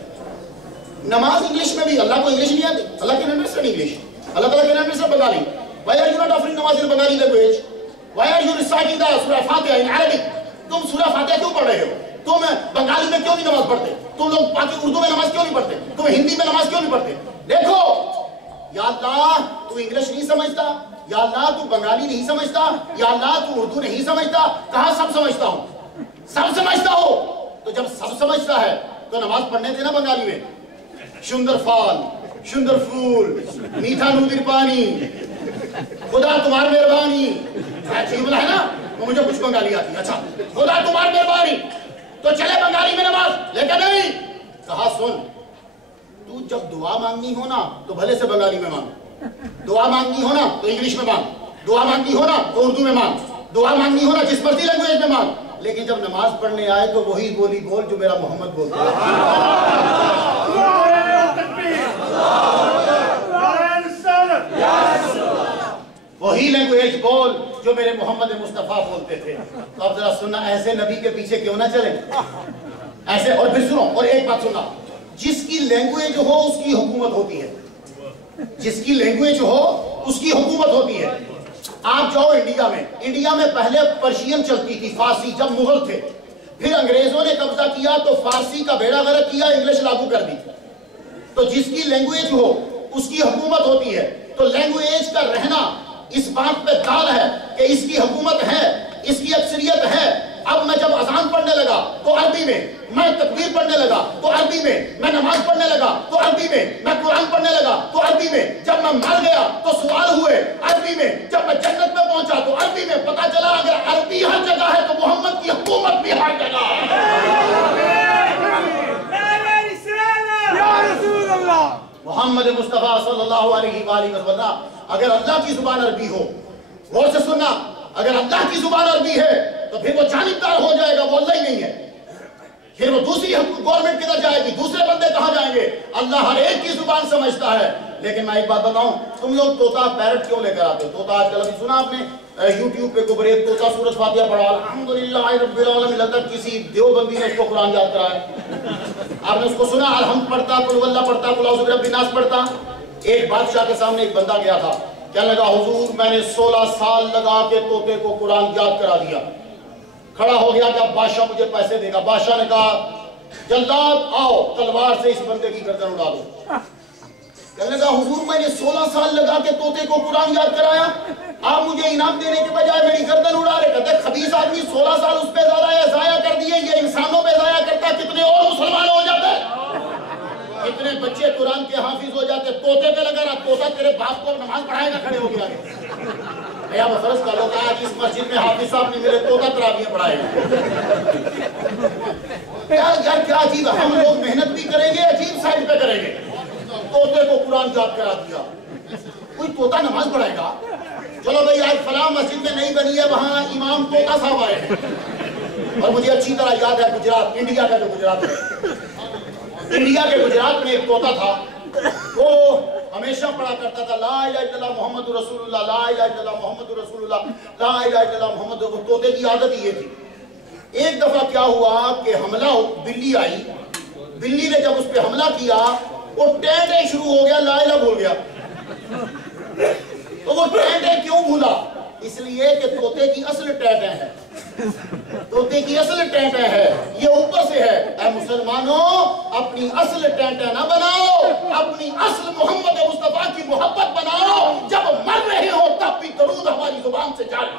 نماز انگلش میں بھی، اللہ کو انگلش نہیں آتی، اللہ کے انڈرسٹینڈ انگلش، اللہ تعالیٰ کے understand Bengali. Why are you not offering namaz in Bengali language? Why are you reciting the Surah Fatiha in Arabic? تم سورہ فاتحہ کیوں پڑھ رہے ہو؟ تم بنگالی میں کیوں نہیں نماز پڑھتے؟ تم لوگ باقی اردو میں نماز کیوں نہیں پڑھتے؟ تم ہندی میں نماز کیوں نہیں پڑھتے؟ دیکھو یا اللہ تو انگلش نہیں سمجھتا، یا اللہ تو بنگالی نہیں سمجھتا، یا اللہ تو اردو نہیں سمجھتا، کہاں سب سمجھتا ہوں؟ سب سمجھتا ہو. تو جب سب سمجھتا ہے تو نماز پڑھنے تھے نا بنگالی میں. شندر فال، شندر پھول، میٹھا نودر پانی، خدا تمہار مہربانی، جملہ ہے نا، وہ مجھے کچھ بنگالی آتی ہے. اچھا خدا تمہار مہربانی، تو چلے بنگالی میں نماز. لیکن نہیں، کہا سن، تو جب دعا مانگنی ہو نا تو بھلے سے بنگالی میں مانگ، دعا مانگنی ہو نا تو انگلش میں مانگ، دعا مانگنی ہو نا تو اردو میں مانگ، دعا مانگنی ہو نا جس مرضی لینگویج میں مانگ. لیکن جب نماز پڑھنے آئے تو وہی بولی بول جو میرا محمد بولتا ہے. وہی لینگویج بول جو میرے محمد مصطفیٰ بولتے تھے. تو اب ذرا سننا، ایسے نبی کے پیچھے کیوں نہ چلیں ایسے. اور پھر سنو، اور ایک بات سننا، جس کی لینگویج ہو اس کی حکومت ہوتی ہے. جس کی لینگویج ہو اس کی حکومت ہوتی ہے. آپ جاؤ انڈیا میں پہلے پرشین چلتی تھی، فارسی جب مغل تھے. پھر انگریزوں نے قبضہ کیا تو فارسی کا بیڑا غرق کیا، انگلش لاگو کر دی. تو جس کی لینگویج ہو اس کی حکومت ہوتی ہے. تو لینگویج کا رہنا اس بات پہ دال ہے کہ اس کی حکومت ہے، اس کی اکثریت ہے. اب میں جب اذان پڑھنے لگا تو عربی میں تکبیر پڑھنے لگا تو عربی میں نماز پڑھنے لگا تو عربی میں قرآن پڑھنے لگا تو عربی میں، جب میں مر گیا تو سوال ہوئے عربی میں، جب میں جنت میں پہنچا تو عربی میں. پتا چلا اگر عربی ہر جگہ ہے تو محمد کی حکومت بھی ہر جگہ ہے. محمد مصطفیٰ صلی اللہ علیہ وآلہ وسلم. اگر اللہ کی زبان عربی ہو، غور سے سننا، اگر اللہ کی زبان عربی ہے تو پھر وہ جانبدار ہو جائے گا، وہ اللہ ہی نہیں ہے. پھر وہ دوسری گورنمنٹ کدھر جائے گی، دوسرے بندے کہاں جائیں گے؟ اللہ ہر ایک کی زبان سمجھتا ہے. لیکن میں ایک بات بتاؤں، تم لوگ طوطا پیرٹ کیوں لے کر آتے ہو؟ طوطا آج کل ابھی سنا آپ نے یوٹیوب پہ کوئی ایک طوطا سورۃ فاتحہ پڑھا، الحمدللہ رب العالمین، لگتا کسی دیوبندی نے اس کو قرآن یاد کرایا. آپ نے اس کو سنا الحمد پڑھتا، قل هو اللہ پڑھتا، قل اعوذ برب الناس پڑھتا. ایک بادشاہ کے سامنے ایک بندہ گیا تھا، کہنے لگا حضور میں نے 16 سال لگا کے طوطے کو قرآن یاد کرا دیا. کھڑا ہو گیا کہ اب بادشاہ مجھے پیسے دے گا. بادشاہ نے کہا جلدات آؤ تلوار سے اس بندے کی گردن اڑا دو. کہنے لگا حضور میں نے 16 سال لگا کے طوطے کو قرآن یاد کرایا، آپ مجھے انعام دینے کے بجائے میری گردن اڑا رہے. کہتے خبیث آدمی 16 سال اس پہ ضائع کر دیے، یہ انسانوں پہ ضائع کرتا، کتنے اور مسلمان ہو جاتے، کتنے بچے قرآن کے حافظ ہو جاتے. طوطے پہ لگا رہا، طوطا تیرے باپ کو نماز پڑھائے گا کھڑے ہو گیا. یا فرض کا لوگ آج اس مسجد میں حافظ صاحب نہیں ملے، طوطا تراویح پڑھائے گا. یار کیا عجیب ہے، ہم لوگ محنت بھی کریں گے، عجیب سائڈ پہ کریں گے. طوطے کو قرآن یاد کرا دیا. کوئی طوطا نماز پڑھائے گا؟ چلو بھئی آج فلاں مسجد میں نہیں بنی ہے، وہاں امام طوطا صاحب آئے ہیں. اور مجھے اچھی طرح یاد ہے گجرات، انڈیا کا جو گجرات ہے، انڈیا کے گجرات میں ایک طوطا تھا، وہ ہمیشہ پڑھا کرتا تھا لا الہ الا اللہ محمد رسول اللہ، لا الہ الا اللہ محمد رسول اللہ، لا الہ الا اللہ محمد. وہ طوطے کی عادت یہ تھی. ایک دفعہ کیا ہوا کہ حملہ، بلی آئی، بلی نے جب اس پہ حملہ کیا وہ ٹینٹے شروع ہو گیا، لا الہ بھول گیا. تو وہ ٹینٹے کیوں بھولا؟ اس لیے کہ طوطے کی اصل ٹینٹے ہے، طوطے کی اصل ٹینٹے ہے، یہ اوپر سے ہے. اے مسلمانوں اپنی اصل ٹینٹے نہ بناؤ، اپنی اصل محمد مصطفیٰ کی محبت بناؤ. جب مر رہے ہو تب بھی درود ہماری زبان سے جاری.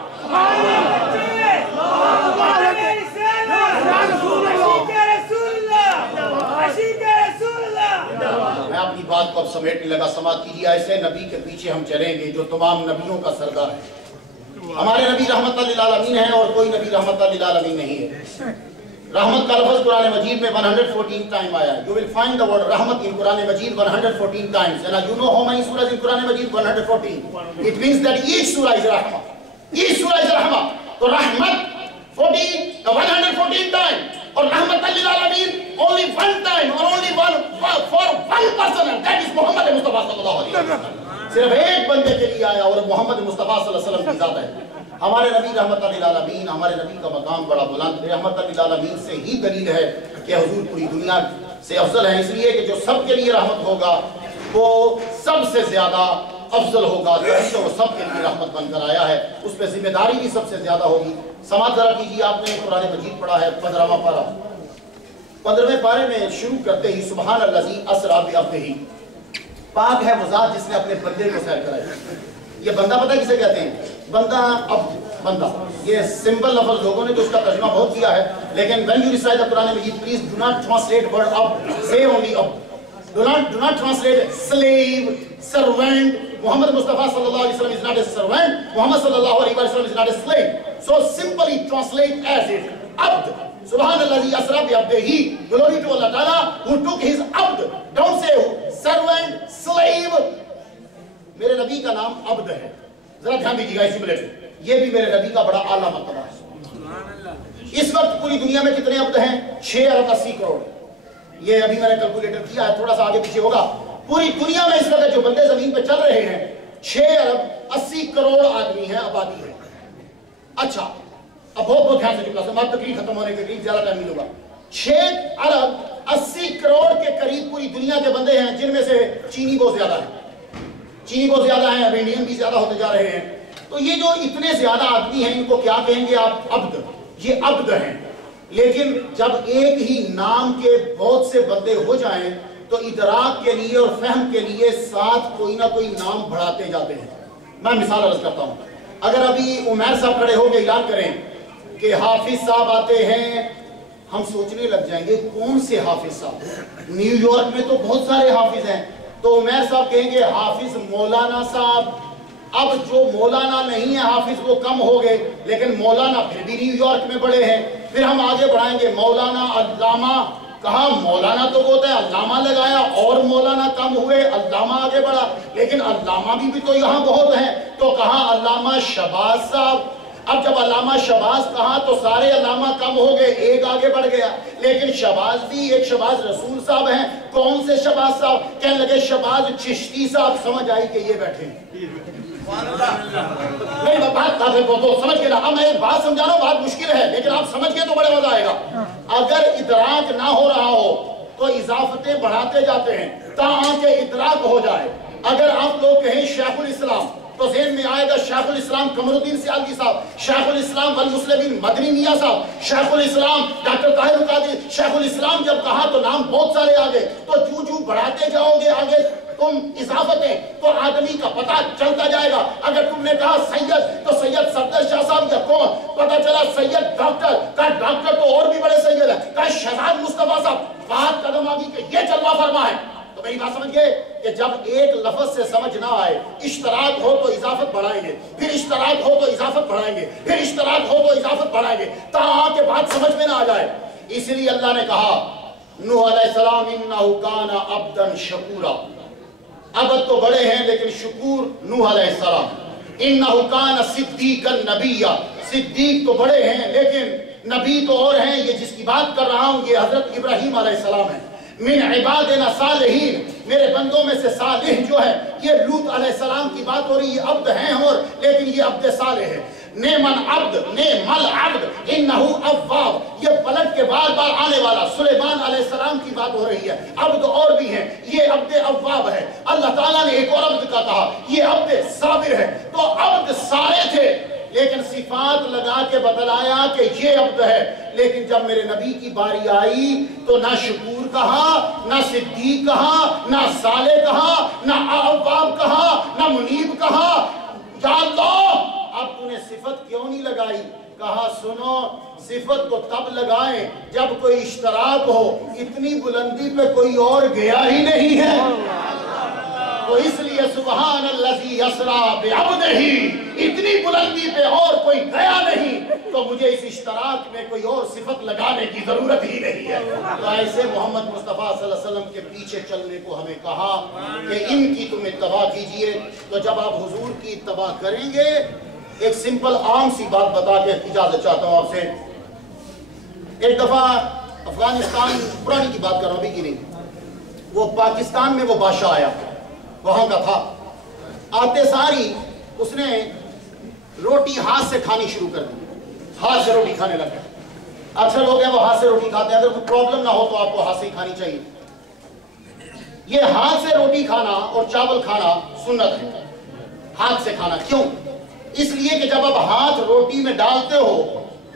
میں اپنی بات کو اب سمیٹنے لگا. سماعت کیجیے، ایسے نبی کے پیچھے ہم چلیں گے جو تمام نبیوں کا سردار ہے. ہمارے نبی رحمت للعالمین ہیں اور کوئی نبی رحمت للعالمین نہیں ہے. رحمت کا لفظ قرآن مجید میں 114 ٹائم آیا ہے. You will find the word رحمت in Quran Majeed 114 times. And you know how many surahs in Quran Majeed 114. It means that each surah is رحمت. Each surah is رحمت. تو رحمت 114 times. اور رحمت للعالمین only one time or only one for one person, and that is محمد مصطفیٰ صلی اللہ علیہ وسلم. صرف ایک بندے کے لیے آیا اور محمد مصطفیٰ صلی اللہ علیہ وسلم کی ذات ہے. ہمارے نبی رحمت للعالمین، ہمارے نبی کا مقام بڑا بلند ہے. رحمت للعالمین سے ہی دلیل ہے کہ حضور پوری دنیا سے افضل ہے، اس لیے کہ جو سب کے لیے رحمت ہوگا وہ سب سے زیادہ افضل ہوگا. وہ سب کے لیے رحمت بن کر آیا ہے، اس پہ ذمہ داری بھی سب سے زیادہ ہوگی. سماعت ذرا کیجیے، آپ نے قرآن مجید پڑھا ہے 15واں پارہ. 15ویں پارے میں شروع کرتے ہی سبحان الذی اسریٰ بعبدہ، پاک ہے وہ ذات جس نے اپنے بندے کو سیر کرایا. یہ بندہ پتہ کسے کہتے ہیں؟ بندہ، عبد، بندہ. یہ سمپل لفظ لوگوں نے تو اس کا ترجمہ بہت کیا ہے، لیکن when you recite the Quran Majid, please do not translate word abd, say only abd. Do not translate slave, servant. Muhammad Mustafa sallallahu alaihi wasallam is not a servant. Muhammad sallallahu alaihi wasallam is not a slave. So simply translate as it abd. Subhanallahi asra bi abdihi. Glory to Allah Ta'ala who took his abd. Don't say servant, slave. میرے نبی کا نام عبد ہے. ذرا دھیان دیجیے گا اسی millet میں، یہ بھی میرے نبی کا بڑا اعلیٰ مرتبہ ہے. اس وقت پوری دنیا میں کتنے عبد ہیں؟ 6 ارب 80 کروڑ. یہ ابھی میں نے کیلکولیٹر کیا ہے، تھوڑا سا آگے پیچھے ہوگا. پوری دنیا میں اس وقت جو بندے زمین پہ چل رہے ہیں 6 ارب 80 کروڑ آدمی ہیں، آبادی ہے. اچھا اب بہت دھیان سے چکا سماعت تقریر ختم ہونے کے قریب، زیادہ ٹائم نہیں ہوگا. 6 ارب 80 کروڑ کے قریب پوری دنیا کے بندے ہیں، جن میں سے چینی بہت زیادہ ہے. چینی بہت زیادہ ہیں، اب انڈین بھی زیادہ ہوتے جا رہے ہیں. تو یہ جو اتنے زیادہ آدمی ہیں ان کو کیا کہیں گے آپ؟ عبد. یہ عبد ہیں. لیکن جب ایک ہی نام کے بہت سے بندے ہو جائیں تو ادراک کے لیے اور فہم کے لیے ساتھ کوئی نہ کوئی نام بڑھاتے جاتے ہیں. میں مثال عرض کرتا ہوں. اگر ابھی عمیر صاحب کھڑے ہو کے اعلان کریں کہ حافظ صاحب آتے ہیں, ہم سوچنے لگ جائیں گے کون سے حافظ صاحب؟ نیو یارک میں تو بہت سارے حافظ ہیں. تو عمیر صاحب کہیں گے حافظ مولانا صاحب. اب جو مولانا نہیں ہے حافظ وہ کم ہو گئے, لیکن مولانا پھر بھی نیو یارک میں بڑے ہیں. پھر ہم آگے بڑھائیں گے مولانا علامہ. کہا مولانا تو ہوتا ہے, علامہ لگایا اور مولانا کم ہوئے, علامہ آگے بڑھا. لیکن علامہ بھی تو یہاں بہت ہیں, تو کہا علامہ شہباز صاحب. اب جب علامہ شہباز کہا تو سارے علامہ کم ہو گئے, ایک آگے بڑھ گیا. لیکن شہباز بھی ایک شہباز رسول صاحب ہیں. کون سے شہباز صاحب؟ کہنے لگے شہباز چشتی صاحب. سمجھ آئی کہ یہ بیٹھے ہیں. نہیں بات تو سمجھ گئے نا. اب میں ایک بات سمجھا رہا ہوں, بات مشکل ہے لیکن آپ سمجھ گئے تو بڑے مزہ آئے گا. اگر ادراک نہ ہو رہا ہو تو اضافتیں بڑھاتے جاتے ہیں تاکہ ادراک ہو جائے. اگر آپ لوگ کہیں شیخ الاسلام تو ذہن میں آئے گا شیخ الاسلام قمر الدین سیالوی صاحب, شیخ الاسلام والمسلمین مدنی میاں صاحب, شیخ الاسلام ڈاکٹر طاہر القادری. شیخ الاسلام جب کہا تو نام بہت سارے آگے. تو جو بڑھاتے جاؤ گے آگے تم اضافتیں تو آدمی کا پتہ چلتا جائے گا. اگر تم نے کہا سید تو سید صفدر شاہ صاحب یا کون, پتہ چلا سید ڈاکٹر کا, ڈاکٹر تو اور بھی بڑے سید ہیں, کہا شہزاد مصطفیٰ صاحب. بات قدم آگی کہ یہ جلوہ فرما ہے. تو میری بات سمجھ گئے کہ جب ایک لفظ سے سمجھ نہ آئے, اشتراک ہو تو اضافت بڑھائیں گے, پھر اشتراک ہو تو اضافت بڑھائیں گے, پھر اشتراک ہو تو اضافت بڑھائیں گے تاکہ بات سمجھ میں نہ آ جائے. اس لیے اللہ نے کہا نوح علیہ السلام انہو کان عبدا شکورا. عبد تو بڑے ہیں لیکن شکور نوح علیہ السلام. انہو کان صدیقا نبیا. صدیق تو بڑے ہیں لیکن نبی تو اور ہیں. یہ جس کی بات کر رہا ہوں یہ حضرت ابراہیم علیہ السلام ہیں. من عبادنا صالحین, میرے بندوں میں سے صالح جو ہے, یہ لوط علیہ السلام کی بات ہو رہی ہے. عبد ہیں اور لیکن یہ عبد صالح ہے. نیمن عبد, نیمل عبد انہو اواب, یہ پلٹ کے بار بار آنے والا سلیمان علیہ السلام کی بات ہو رہی ہے. عبد اور بھی ہیں, یہ عبد اواب ہے. اللہ تعالیٰ نے ایک اور عبد کا کہا, یہ عبد صابر ہے. تو عبد سارے تھے لیکن صفات لگا کے بتلایا کہ یہ عبد ہے. لیکن جب میرے نبی کی باری آئی تو نہ شکور کہا, نہ صدیق کہا, نہ صالح کہا, نہ اواب کہا, نہ منیب کہا. یا اللہ اب تو نے صفت کیوں نہیں لگائی؟ کہا سنو, صفت تو تب لگائیں جب کوئی اشتراک ہو. اتنی بلندی پہ کوئی اور گیا ہی نہیں ہے. تو اس لیے سبحان الذی اسریٰ بعبدہ, اتنی بلندی پہ اور کوئی گیا نہیں تو مجھے اس اشتراک میں کوئی اور صفت لگانے کی ضرورت ہی نہیں ہے. تو ایسے محمد مصطفیٰ صلی اللہ علیہ وسلم کے پیچھے چلنے کو ہمیں کہا کہ ان کی تم اتباع کیجئے. تو جب آپ حضور کی اتباع کریں گے, ایک سمپل عام سی بات بتا کے اجازت چاہتا ہوں آپ سے. ایک دفعہ افغانستان, پرانی کی بات کر رہا ہوں ابھی کی نہیں, وہ پاکستان میں وہ بادشاہ آیا, وہاں کا تھا. آتے ساری اس نے روٹی ہاتھ سے کھانی شروع کر دی, ہاتھ سے روٹی کھانے لگا. اکثر لوگ ہیں وہ ہاتھ سے روٹی کھاتے ہیں, اگر کوئی پرابلم نہ ہو تو آپ کو ہاتھ سے ہی کھانی چاہیے. یہ ہاتھ سے روٹی کھانا اور چاول کھانا سنت ہے. ہاتھ سے کھانا کیوں؟ اس لیے کہ جب آپ ہاتھ روٹی میں ڈالتے ہو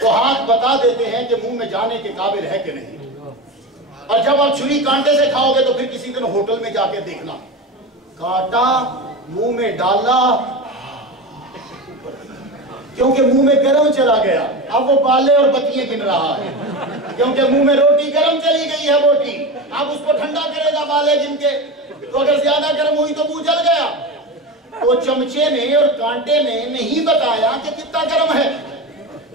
تو ہاتھ بتا دیتے ہیں کہ منہ میں جانے کے قابل ہے کہ نہیں. اور جب آپ چھری کانٹے سے کھاؤ گے تو پھر کسی دن ہوٹل میں جا کے دیکھنا, کاٹا منہ میں ڈالا کیونکہ منہ میں گرم چلا گیا, اب وہ بالے اور بتیاں گن رہا ہے کیونکہ منہ میں روٹی گرم چلی گئی ہے بوٹی. اب اس کو ٹھنڈا کرے گا بالے گن کے, تو اگر زیادہ گرم ہوئی تو منہ جل گیا. تو چمچے نے اور کانٹے نے نہیں بتایا کہ کتنا گرم ہے,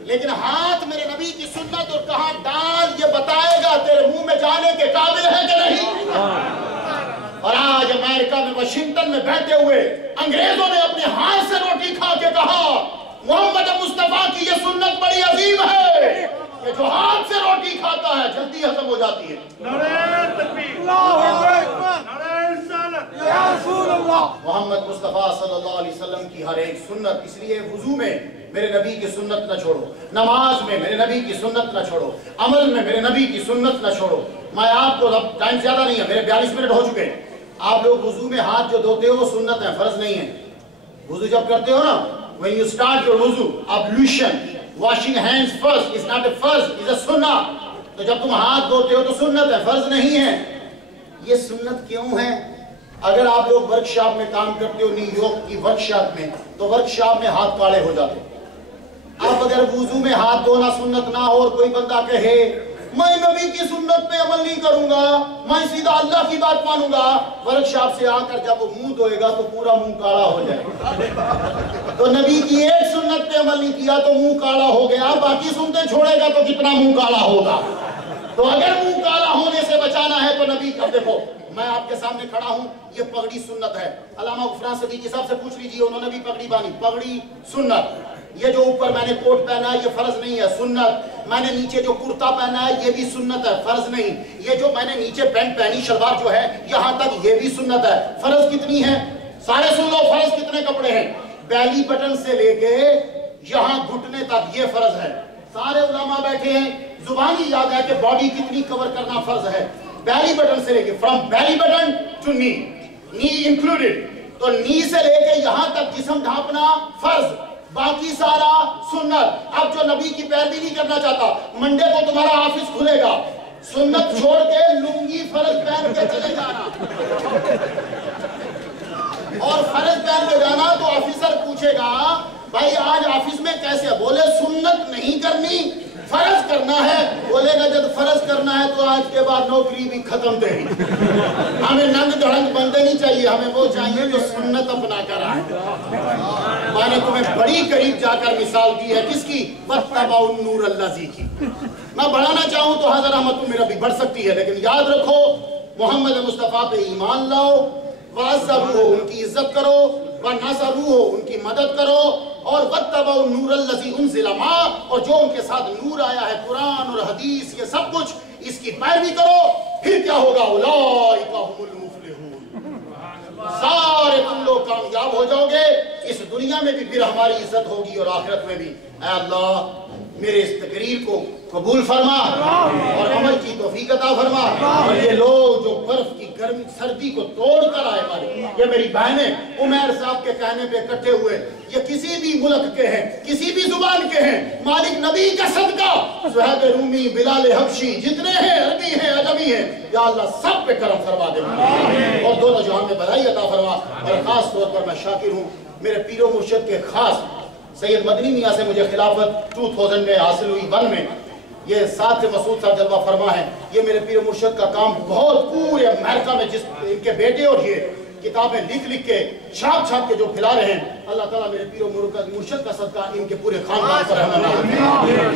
لیکن ہاتھ میرے نبی کی سنت اور کہاں ڈال یہ بتائے گا تیرے منہ میں جانے کے قابل ہے کہ نہیں. اور آج امریکہ میں واشنگٹن میں بیٹھے ہوئے انگریزوں نے اپنے ہاتھ سے روٹی کھا کے کہا محمد مصطفیٰ کی یہ سنت بڑی عظیم ہے کہ جو ہاتھ سے روٹی کھاتا ہے جلدی ہضم ہو جاتی ہے. نعرہ تکبیر, اللہ اکبر, نعرہ رسالت یا رسول اللہ. محمد مصطفیٰ صلی اللہ علیہ وسلم کی ہر ایک سنت, اس لیے وضو میں میرے نبی کی سنت نہ چھوڑو, نماز میں میرے نبی کی سنت نہ چھوڑو, عمل میں میرے نبی کی سنت نہ چھوڑو. میں آپ کو, اب ٹائم زیادہ نہیں ہے, میرے 42 منٹ ہو چکے. آپ لوگ وضو میں ہاتھ جو دھوتے ہو وہ سنت ہے, فرض نہیں ہے. وضو جب کرتے ہو نا, when you start your wuzu, ablution, washing hands first is not a فرض, is a sunnah. تو جب تم ہاتھ دھوتے ہو تو سنت ہے, فرض نہیں ہے. یہ سنت کیوں ہے؟ اگر آپ لوگ ورکشاپ میں کام کرتے ہو نیو یارک کی ورکشاپ میں, تو ورکشاپ میں ہاتھ کاڑے ہو جاتے. اب اگر وضو میں ہاتھ دھونا سنت نہ ہو اور کوئی بندہ کہے میں نبی کی سنت پہ عمل نہیں کروں گا, میں سیدھا اللہ کی بات مانوں گا, ورکشاپ سے آ کر جب وہ منہ دھوئے گا تو پورا منہ کالا ہو جائے گا. تو نبی کی ایک سنت پہ عمل نہیں کیا تو منہ کالا ہو گیا, باقی سنتیں چھوڑے گا تو کتنا منہ کالا ہوگا. تو اگر منہ کالا ہونے سے بچانا ہے تو نبی کا دیکھو, میں آپ کے سامنے کھڑا ہوں, یہ پگڑی سنت ہے. علامہ غفران صدیقی صاحب سے پوچھ لیجیے, انہوں نے بھی پگڑی باندھی, پگڑی سنت. یہ جو اوپر میں نے کوٹ پہنا ہے یہ فرض نہیں ہے, سنت. میں نے نیچے جو کرتا پہنا ہے یہ بھی سنت ہے, فرض نہیں. یہ جو میں نے نیچے پینٹ پہنی شلوار جو ہے یہاں تک یہ بھی سنت ہے. فرض کتنی ہے سارے سن لو, فرض کتنے کپڑے ہیں؟ بیلی بٹن سے لے کے یہاں گھٹنے تک یہ فرض ہے. سارے علماء بیٹھے ہیں, زبانی یاد ہے کہ باڈی کتنی کور کرنا فرض ہے. بیلی بٹن سے لے کے فرام بیلی بٹن ٹو نی, نی انکلوڈڈ, تو نی سے لے کے یہاں تک جسم ڈھانپنا فرض, باقی سارا سنت. اب جو نبی کی پیروی نہیں کرنا چاہتا, منڈے کو تمہارا آفس کھلے گا, سنت چھوڑ کے لنگی فرض پہن کے چلے جانا, اور فرض پہن کے جانا تو آفیسر پوچھے گا بھائی آج آفس میں کیسے؟ بولے سنت نہیں کرنی, فرض کرنا ہے. بولے گا جب فرض کرنا ہے تو آج کے بعد نوکری بھی ختم تیری. ہمیں ننگ دھڑنگ بندے نہیں چاہیے, ہمیں وہ چاہیے جو سنت اپنا کر آئے. میں نے تمہیں بڑی قریب جا کر مثال دی ہے, کس کی؟ وَاتَّبَعُوا النُّورَ الَّذِي کی. میں بڑھانا چاہوں تو حضرت احمد تم میرا بھی بڑھ سکتی ہے, لیکن یاد رکھو محمد مصطفیٰ پہ ایمان لاؤ, وَعَزَّرُوهُ ان کی عزت کرو, وَنَصَرُوهُ ان کی مدد کرو, اور وَاتَّبَعُوا النُّورَ الَّذِي أُنزِلَ مَعَهُ, اور جو ان کے ساتھ نور آیا ہے قرآن اور حدیث یہ سب کچھ, اس کی پیروی کرو. پھر کیا ہوگا؟ أُولَٰئِكَ هُمُ الْمُفْلِحُونَ, سارے تم لوگ کامیاب ہو جاؤ گے. اس دنیا میں بھی پھر ہماری عزت ہوگی اور آخرت میں بھی. اے اللہ میرے اس تقریر کو قبول فرما اور عمل کی توفیق عطا فرما. اور یہ لوگ جو برف کی گرمی سردی کو توڑ کر آئے مالک, یہ میری بہنیں عمیر صاحب کے کہنے پہ اکٹھے ہوئے, یہ کسی بھی ملک کے ہیں, کسی بھی زبان کے ہیں, مالک نبی کا صدقہ, صہیب رومی, بلال حبشی, جتنے ہیں عربی ہیں عجمی ہیں, یا اللہ سب پہ کرم فرما دے اور دونوں جہان میں بھلائی عطا فرما. اور خاص طور پر میں شاکر ہوں میرے پیر و مرشد کے خاص سید مدنی میاں سے مجھے خلافت 2000 میں حاصل ہوئی, 1 میں. یہ ساتھ سے مسعود صاحب جلوہ فرما ہے. یہ میرے پیر و مرشد کا کام بہت پورے امریکہ میں جس ان کے بیٹے اور یہ کتابیں لکھ کے چھاپ کے جو پھیلا رہے ہیں, اللہ تعالیٰ میرے پیر و مرشد کا صدقہ ان کے پورے خاندان پر رحمت عطا.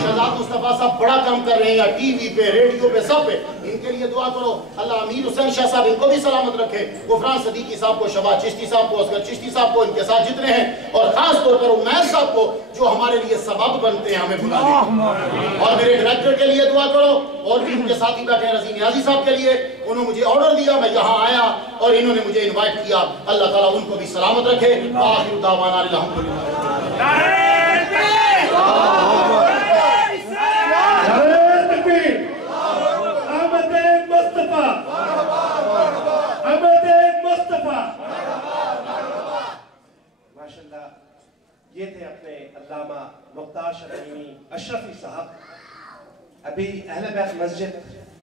شہزاد مصطفیٰ صاحب بڑا کام کر رہے ہیں, ٹی وی پہ, ریڈیو پہ, سب پہ. ان کے لیے دعا کرو, اللہ امیر حسین شاہ صاحب ان کو بھی سلامت رکھے, غفران صدیقی صاحب کو, شباب چشتی صاحب کو, اصغر چشتی صاحب کو, ان کے ساتھ جتنے ہیں, اور خاص طور پر عمیر صاحب کو جو ہمارے لیے سبب بنتے ہیں, ہمیں بلا دیں. اور میرے ڈائریکٹر کے لیے دعا کرو, اور بھی ان کے ساتھی بیٹھے ہیں رضی نیازی صاحب کے لیے, انہوں نے مجھے آرڈر دیا, میں یہاں آیا اور انہوں نے مجھے انوائٹ کیا. اللہ تعالیٰ ان کو بھی سلامت رکھے. آخر دعوانا الحمدللہ. ماشاءاللہ یہ تھے اپنے علامہ مختار شرعینی اشرفی صاحب. ابھی اہل بیت مسجد